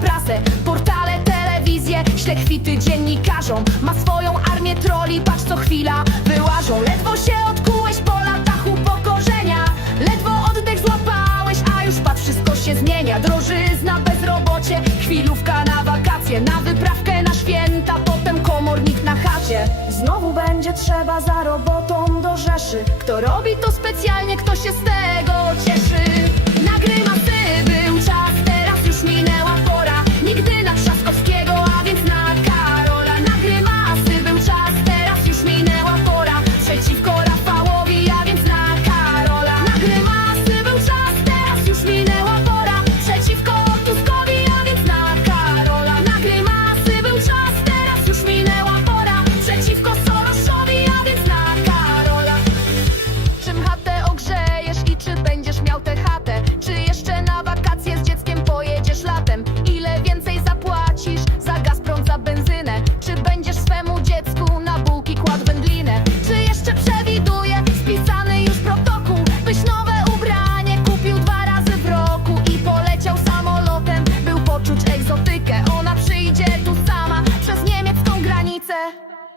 prasę. Portale, telewizję, śle kwity dziennikarzom. Ma swoją armię troli, patrz co chwila wyłażą. Ledwo się odkułeś po latach upokorzenia. Ledwo oddech złapałeś, a już patrz wszystko się zmienia. Drożyzna, bezrobocie, chwilówka na wakacje. Na wyprawkę na święta, potem komornik na chacie. Znowu będzie trzeba za robotą do Rzeszy. Kto robi to specjalnie, kto się z tego cieszy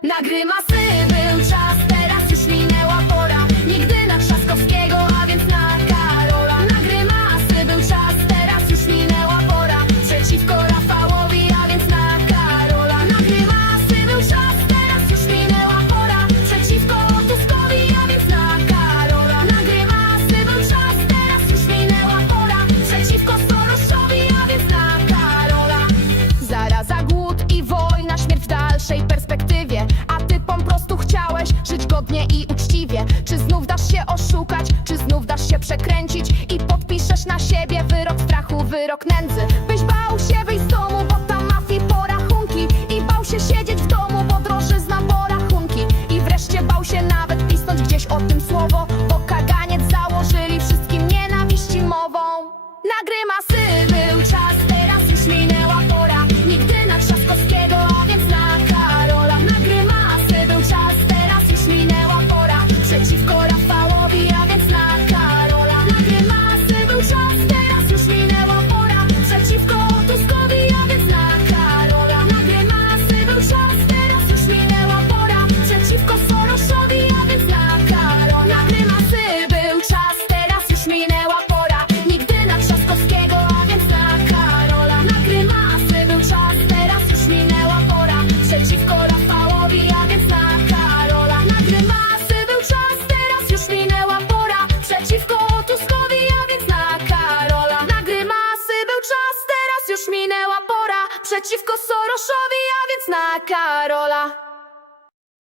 Nagrymasy był oszukać, czy znów dasz się przekręcić I podpiszesz na siebie wyrok strachu, wyrok nędzy. Byś bał się wyjść z domu, bo tam mafii porachunki I bał się siedzieć w domu, bo drożyzna porachunki. I wreszcie bał się nawet pisnąć gdzieś o tym słowo Bo kaganiec założyli wszystkim nienawiści mową. Nagrymasy był czas, teraz już minęła pora. Nigdy na Trzaskowskiego, a więc na Karola. Nagrymasy był czas, teraz już minęła pora. Przeciwko już minęła pora Przeciwko Soroszowi, a więc na Karola